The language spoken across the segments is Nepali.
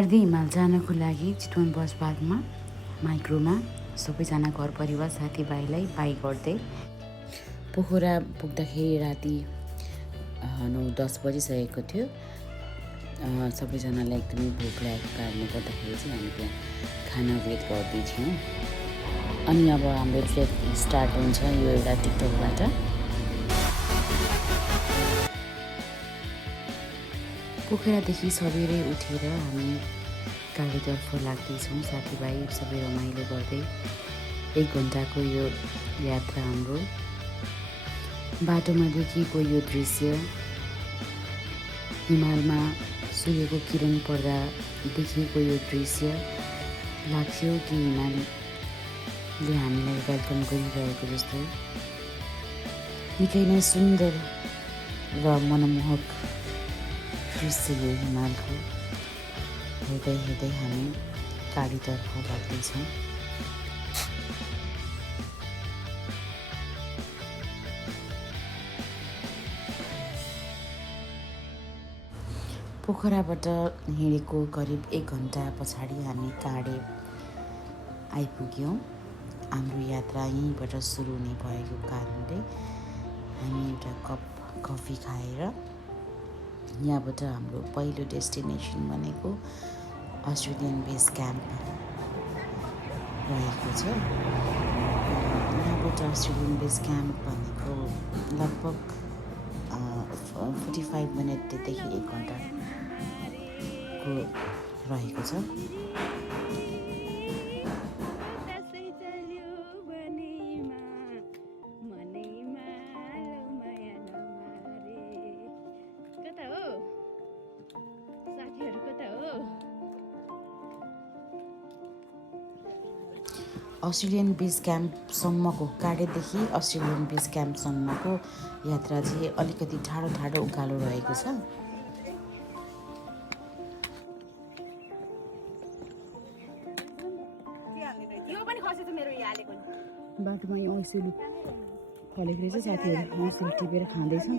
हार्दी हिमाल जानको लागि चितवन बस पार्कमा माइक्रोमा सबैजना घर परिवार साथीभाइलाई बाई गर्दै पोखरा पुग्दाखेरि राति 9-10 बजिसकेको थियो। सबैजनालाई एकदमै भोक लागेको कारणले गर्दाखेरि चाहिँ हामी त्यहाँ खाना वेट गर्दैथ्यौँ। अनि अब हाम्रो ट्रेक स्टार्ट हुन्छ यो एउटा टिकटकबाट। पोखरादेखि सबेरै उठेर हामी गाडीतर्फ लाग्दैछौँ। साथीभाइ सबै रमाइलो गर्दै 1 घन्टाको यो यात्रा हाम्रो। बाटोमा देखिएको यो दृश्य, हिमालमा सूर्यको किरण पर्दा देखिएको यो दृश्य लाग्थ्यो कि हिमालले हामीलाई वेलकम गरिरहेको जस्तो। निकै नै सुन्दर र मनमोहक दृश्य यो हिमालको। हेर्दै हेर्दै हामी गाडीतर्फ लाग्दैछौँ। पोखराबाट हिँडेको करिब 1 घन्टा पछाडि हामी काँडे आइपुग्यौँ। हाम्रो यात्रा यहीँबाट सुरु हुने भएको कारणले हामी एउटा कप कफी खाएर यहाँबाट हाम्रो पहिलो डेस्टिनेसन भनेको अस्ट्रेलियन बेस क्याम्प रहेको छ। यहाँबाट अस्ट्रेलियन बेस क्याम्प भनेको लगभग 45 मिनटदेखि 1 घन्टाको रहेको छ। अस्ट्रेलियन बेस क्याम्पसम्मको काँडेदेखि अस्ट्रेलियन बेस क्याम्पसम्मको यात्रा चाहिँ अलिकति ठाडो उकालो रहेको छ। बाटोमा यो औँसीले फलेको रहेछ। साथीहरू औँसीले टिपेर खाँदैछन्।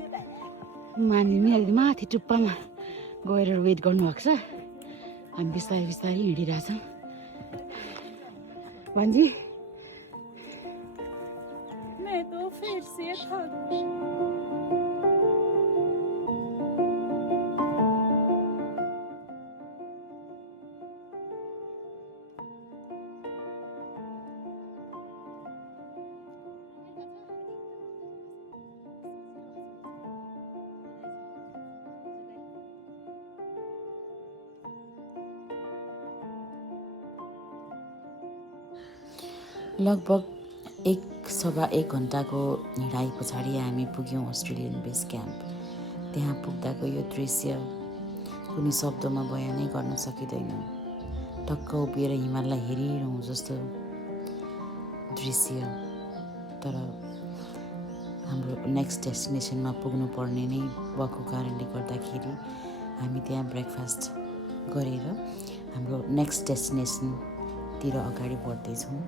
मानिनी अलिक माथि टुप्पामा गएर वेट गर्नुभएको छ। हामी बिस्तारै बिस्तारै हिँडिरहेछौँ। भान्जी मैं तो फिर से थक लगभग 1-1.25 घन्टाको हिँडाइ पछाडि हामी पुग्यौँ अस्ट्रेलियन बेस क्याम्प। त्यहाँ पुग्दाको यो दृश्य कुनै शब्दमा बयानै गर्न सकिँदैन। टक्क उभिएर हिमाललाई हेरिरहँ जस्तो दृश्य। तर हाम्रो नेक्स्ट डेस्टिनेसनमा पुग्नुपर्ने नै भएको कारणले गर्दाखेरि हामी त्यहाँ ब्रेकफास्ट गरेर हाम्रो नेक्स्ट डेस्टिनेसनतिर अगाडि बढ्दैछौँ।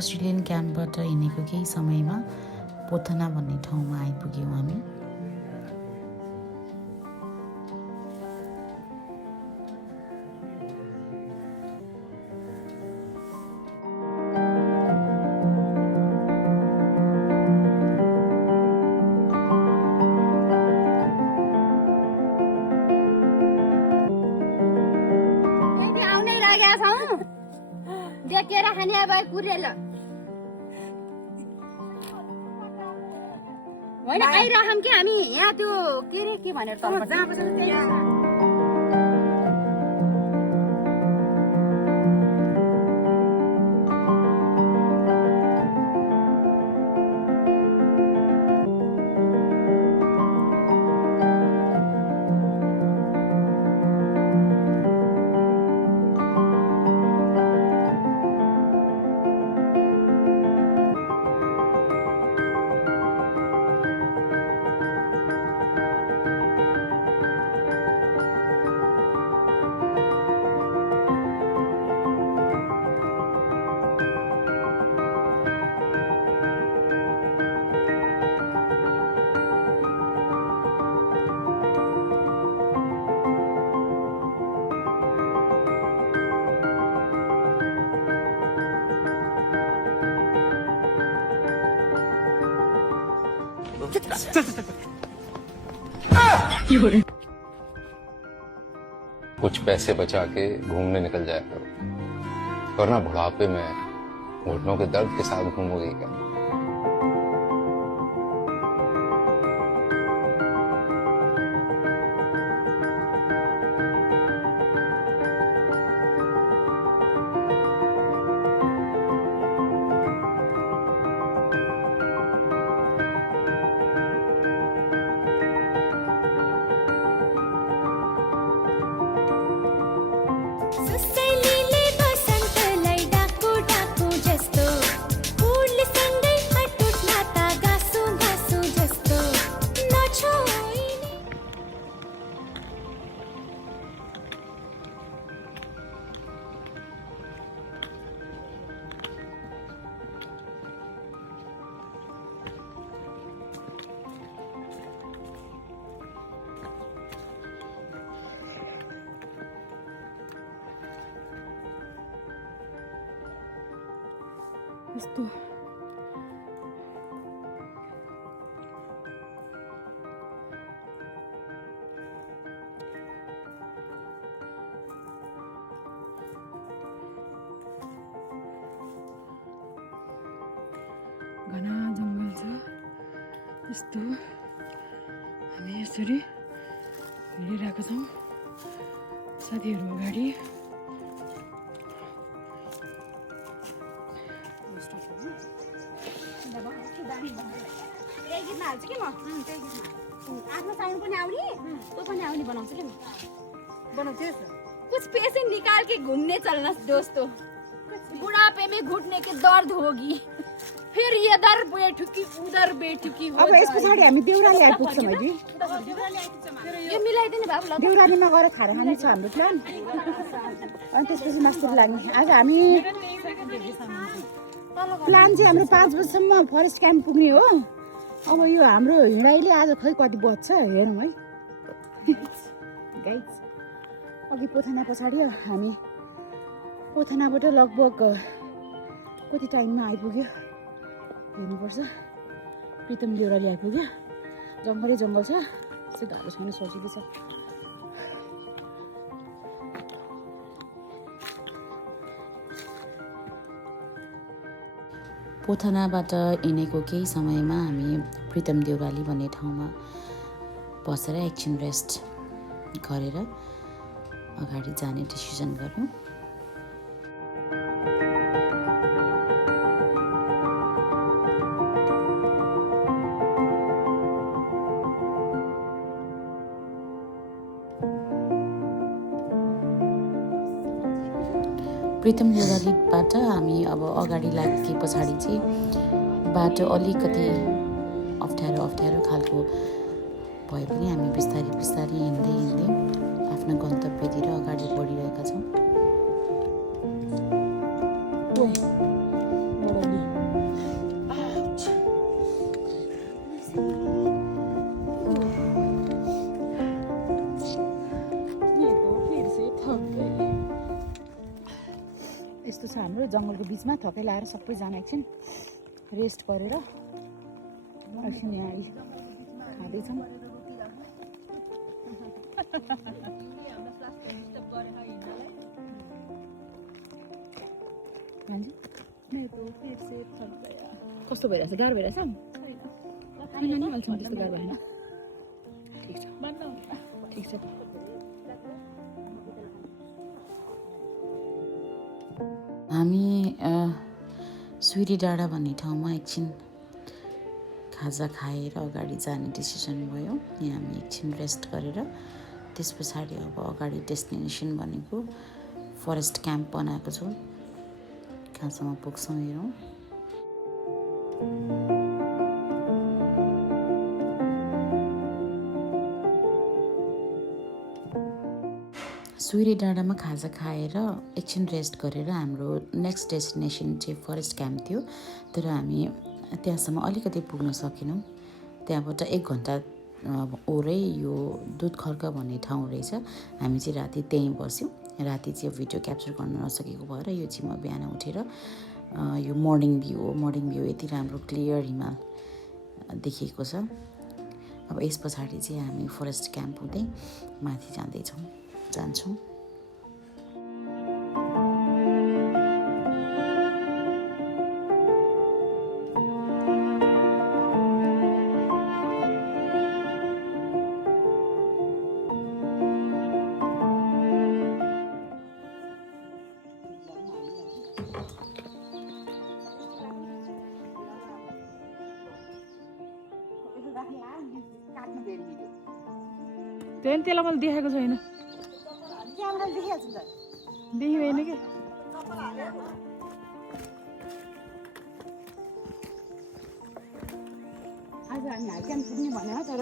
अस्ट्रेलियन क्याम्पबाट हिँडेको केही समयमा पोथना भन्ने ठाउँमा आइपुग्यौँ हामी। आउनै लागेका छौँ। देखेर खाने अब कुरेल होइन, आइरहौँ कि हामी यहाँ त्यो के रे के भनेर कुछ पैसे बचा के घूमने निकल जाया करो, वरना बुढ़ापे में घुटनों के दर्द के साथ घूमोगी क्या? सुसैलीले बसन्तलाई डाको डाको जस्तो फुलले सँगै अटुट नाता गाँसो गाँसो जस्तो नछोइने यस्तो घना जङ्गल छ। यस्तो हामी यसरी हिँडिरहेका छौँ, साथीहरू अगाडि। त्यही गीतमा हाल्छु कि म त्यही गीतमा आफ्नो साउन्ड पनि आउने तँ पनि आउने बनाउँछु कि म बनाउँछु कुछ पैसे निकाल के घूमने चलना दोस्तों, बुढ़ापे में घुटने के दर्द होगी, फिर इधर बैठू कि उधर बैठू कि हो अब यस पछाडि हामी देउराली आइपुग्छौँ अहिले। यो मिलाइदिने बाबु ल। देउरालीमा गएर खाना खाने छ हाम्रो प्लान, अनि त्यसपछि मास्टर लाग्ने। आज हामी प्लान चाहिँ हाम्रो 5 बजीसम्म फरेस्ट क्याम्प पुग्ने हो। अब यो हाम्रो हिँडाइले आज खै कति बज्छ हेरौँ है गाइज। अघि पोथाना पछाडि हामी पोथानाबाट लगभग कति टाइममा आइपुग्यो हेर्नुपर्छ। प्रितम देउराली आइपुग्यो। जङ्गलै जङ्गल छ, यस्तो धरो छाउन सजिलो छ। पोथनाबाट हिँडेको केही समयमा हामी प्रितम देउराली भन्ने ठाउँमा बसेर एकछिन रेस्ट गरेर अगाडि जाने डिसिजन गऱ्यौँ। प्रितम देउरालीबाट हामी अब अगाडि लागे पछाडि चाहिँ बाटो अलिकति अप्ठ्यारो खालको भए पनि हामी बिस्तारै बिस्तारै हिँड्दै आफ्नो गन्तव्यतिर अगाडि बढिरहेका छौँ। यस्तो छ हाम्रो जङ्गलको बिचमा, थकै लाएर सबैजना एकछिन रेस्ट गरेर एकछिन यहाँ खाँदैछौँ। कस्तो भइरहेछ? गाह्रो भइरहेछ? त्यस्तो गाह्रो भएन। ठिक छ। हामी सुइरी डाँडा भन्ने ठाउँमा एकछिन खाजा खाएर अगाडि जाने डिसिजन भयो। यहाँ हामी एकछिन रेस्ट गरेर त्यस पछाडि अब अगाडि डेस्टिनेसन भनेको फरेस्ट क्याम्प बनाएको छौँ। कहाँसम्म पुग्छौँ हेरौँ। सुइरी डाँडामा खाजा खाएर एकछिन रेस्ट गरेर हाम्रो नेक्स्ट डेस्टिनेसन चाहिँ फरेस्ट क्याम्प थियो, तर हामी त्यहाँसम्म अलिकति पुग्न सकेनौँ। त्यहाँबाट 1 घन्टा ओरै यो दुधखर्क भन्ने ठाउँ रहेछ। हामी चाहिँ राति त्यहीँ बस्यौँ। राति चाहिँ भिडियो क्याप्चर गर्न नसकेको भएर यो चाहिँ म बिहान उठेर यो मर्निङ भ्यू यति राम्रो क्लियर हिमाल देखिएको छ। अब यस पछाडि चाहिँ हामी फरेस्ट क्याम्प हुँदै माथि जान्छौँ त्यही त्यसलाई मैले देखाएको छैन देखिँदैन कि आज हामी हाइक्याम्प पुग्ने भनेर तर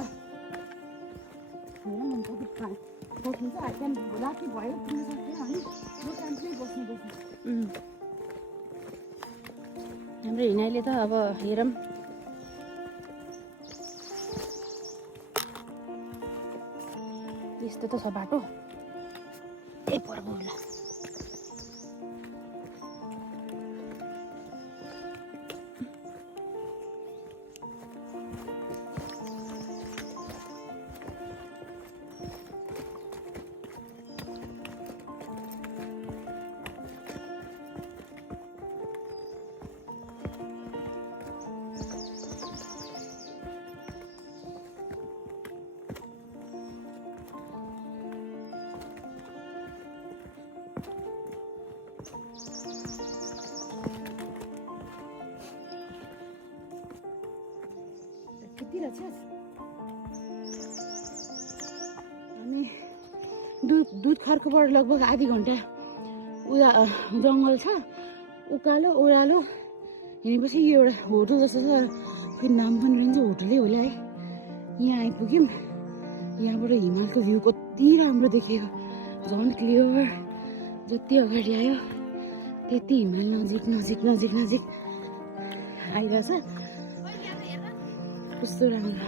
बस्नु चाहिँ हाइक्याम्प राति भयो पुग्न सक्दैन अनि यो क्याम्पमै बस्नु हाम्रो हिँडाइले त अब हेरौँ यस्तो त छ बाटो ए पर बुढ्ला कति रहेछ अनि दुध खर्कोबाट लगभग आधी घन्टा उता जङ्गल छ उकालो ओह्रालो हिँडेपछि यो एउटा होटल जस्तो छ फेरि नाम पनि रहन्छ होटलै होला है यहाँ आइपुग्यौँ यहाँबाट हिमालको भ्यू कति राम्रो देखेको झन् क्लियर जति अगाडि आयो त्यति हिमाल नजिक नजिक नजिक नजिक आइरहेछ कस्तो राम्रो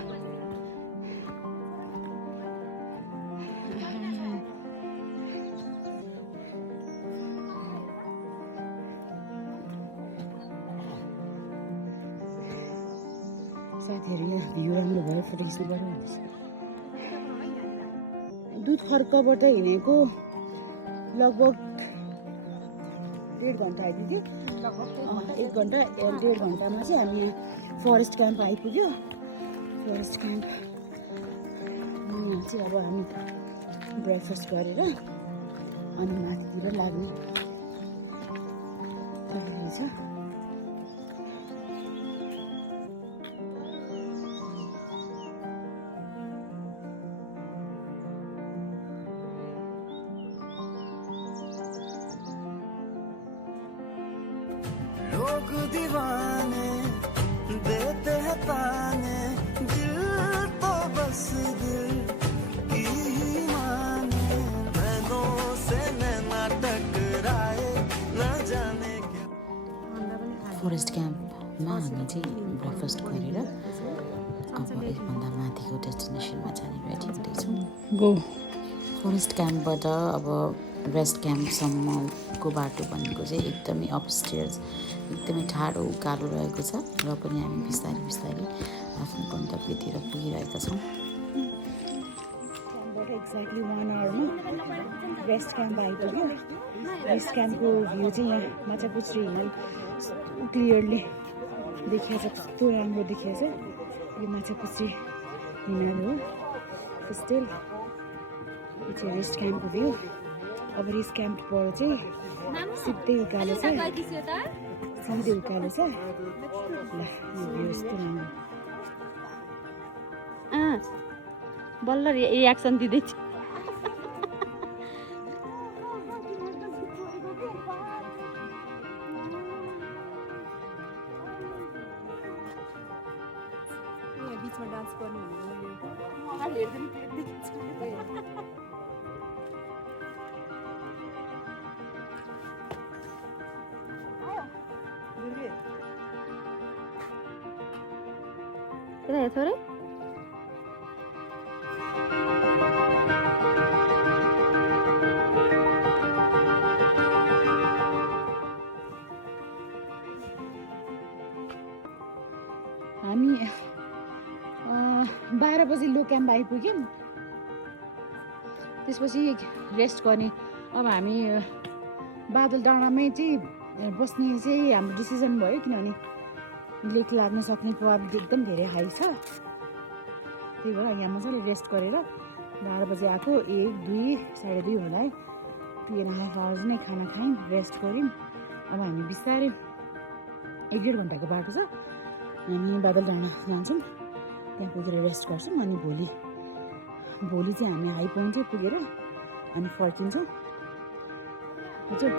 साथीहरू यहाँ भ्यू राम्रो भयो फोटो खिच्नु पर्यो भन्दैछ दुध खर्कबाट हिँडेको लगभग 1.5 घन्टा आइपुग्यो 1 घन्टा 1.5 घन्टामा चाहिँ हामी फरेस्ट क्याम्प आइपुग्यो फरेस्ट क्याम्प यहाँ चाहिँ अब हामी ब्रेकफास्ट गरेर अनि माथितिर लाग्ने तयारी छ लोग दीवाने देते हैं ताने दिल तो बस दिल की ही माने नैनों से नैना टकराए न जाने क्या फरेस्ट क्याम्पमा हामी चाहिँ ब्रेकफास्ट गरेर अब यसभन्दा माथिको डेस्टिनेसनमा जाने रेडी हुँदैछौँ गो फरेस्ट क्याम्पबाट अब रेस्ट क्याम्पसम्मको बाटो भनेको चाहिँ एकदमै अपस्टेयर्स एकदमै ठाडो उकालो रहेको छ र पनि हामी बिस्तारै बिस्तारै आफ्नो गन्तव्यतिर पुगिरहेका छौँ क्याम्पबाट एक्ज्याक्टली 1 आवरमा रेस्ट क्याम्प आइपुग्यो रेस्ट क्याम्पको भ्यू चाहिँ यहाँ माछापुच्छ्रे हिमाल क्लियरली देखिएको छ कस्तो राम्रो देखिएको छ यो माछापुच्छ्रे हिमाल हो स्टिल यो चाहिँ रेस्ट क्याम्पको भ्यू अब रेस्ट क्याम्पबाट चाहिँ सिधै उकालो छ सिधै उकालो छ ल यो भ्यू यस्तो राम्रो बल्ल रियाक्सन दिँदैछ बिचमा डान्स गर्ने थोरै हामी 12 बजी लो क्याम्प आइपुग्यौँ। त्यसपछि रेस्ट गर्ने। अब हामी बादल डाँडामै चाहिँ बस्ने चाहिँ हाम्रो डिसिजन भयो, किनभने लेक लाग्न सक्ने प्रोबेबिलिटी एकदम धेरै हाई छ। त्यही भएर यहाँ मजाले रेस्ट गरेर 12 बजी आएको, 1, 2, साढे 2 होला है, 2.5 आवर्स नै खाना खायौँ, रेस्ट गऱ्यौँ। अब हामी बिस्तारै 1-1.5 घन्टाको बाटो छ, हामी बादल डाँडा जान्छौँ, त्यहाँ पुगेर रेस्ट गर्छौँ। अनि भोलि चाहिँ हामी हाई पोइन्टै पुगेर हामी फर्किन्छौँ। हजुर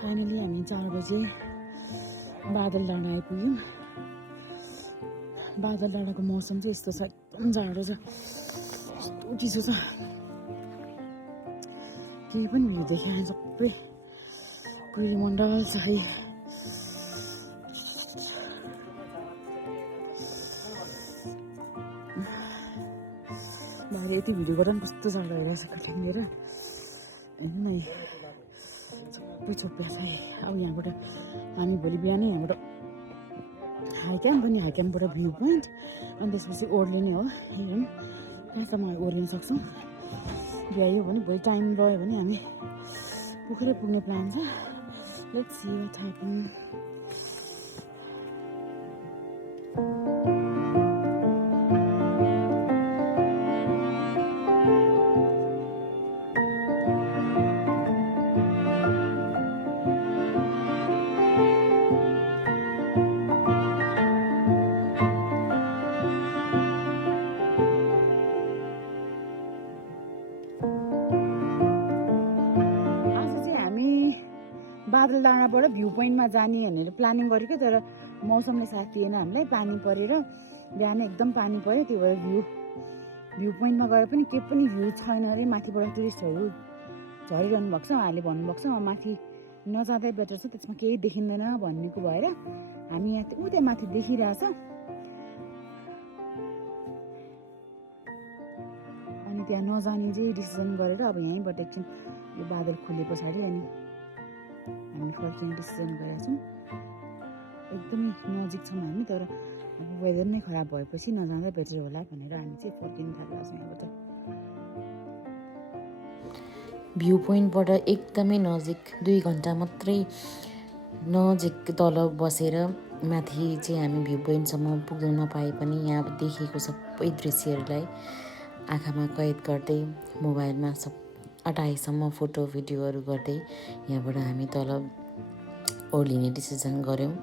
फाइनली हामी 4 बजे बादल डाँडा आइपुग्यौँ। बादल डाँडाको मौसम चाहिँ यस्तो छ, एकदम जाडो छ, यस्तो चिसो छ, केही पनि भ्यू देखाएन, सबै कुइरीमण्डल छ है। बाहिर यति भिडियो गर्दा पनि कस्तो जाडो भइरहेछ ठ्याङ्गेर, हेर्नु न सबै छोप्या छ है। अब यहाँबाट हामी भोलि बिहानै यहाँबाट हाई क्याम्पबाट भ्यू पोइन्ट, अनि त्यसपछि ओर्लिने हो। हेरौँ कहाँसम्म ओर्लिन सक्छौँ। भ्यायो भने भोलि टाइम रह्यो भने हामी पोखरै पुग्ने प्लान छ। Let's see what happen. बादल डाँडाबाट भ्यू पोइन्टमा जाने भनेर प्लानिङ गरेको, तर मौसमले साथ दिएन हामीलाई, पानी परेर बिहान एकदम पानी पऱ्यो। त्यही भएर भ्यू पोइन्टमा गएर पनि केही पनि भ्यू छैन अरे। माथिबाट टुरिस्टहरू झरिरहनु भएको छ, उहाँहरूले भन्नुभएको छ माथि नजाँदै बेटर छ, त्यसमा केही देखिँदैन भन्नेको भएर हामी यहाँ त्यहाँ माथि देखिरहेछ। अनि त्यहाँ नजाने चाहिँ डिसिजन गरेर अब यहीँबाट एकछिन यो बादल खुले पछाडि अनि हामी फर्किने डिसिजन गरेका छौँ। नजिक छौँ हामी, तर अब वेदर नै खराब भएपछि नजाँदा बेटर होला भनेर हामी चाहिँ फर्किनु थालेको छौँ यहाँबाट। भ्यू पोइन्टबाट एकदमै नजिक 2 घन्टा मात्रै नजिक तल बसेर माथि चाहिँ हामी भ्यू पोइन्टसम्म पुग्न नपाए पनि यहाँ देखेको सबै दृश्यहरूलाई आँखामा कैद गर्दै मोबाइलमा सब अटाएसम्म फोटो भिडियोहरू गर्दै यहाँबाट हामी तल ओर्लिने डिसिजन गऱ्यौँ।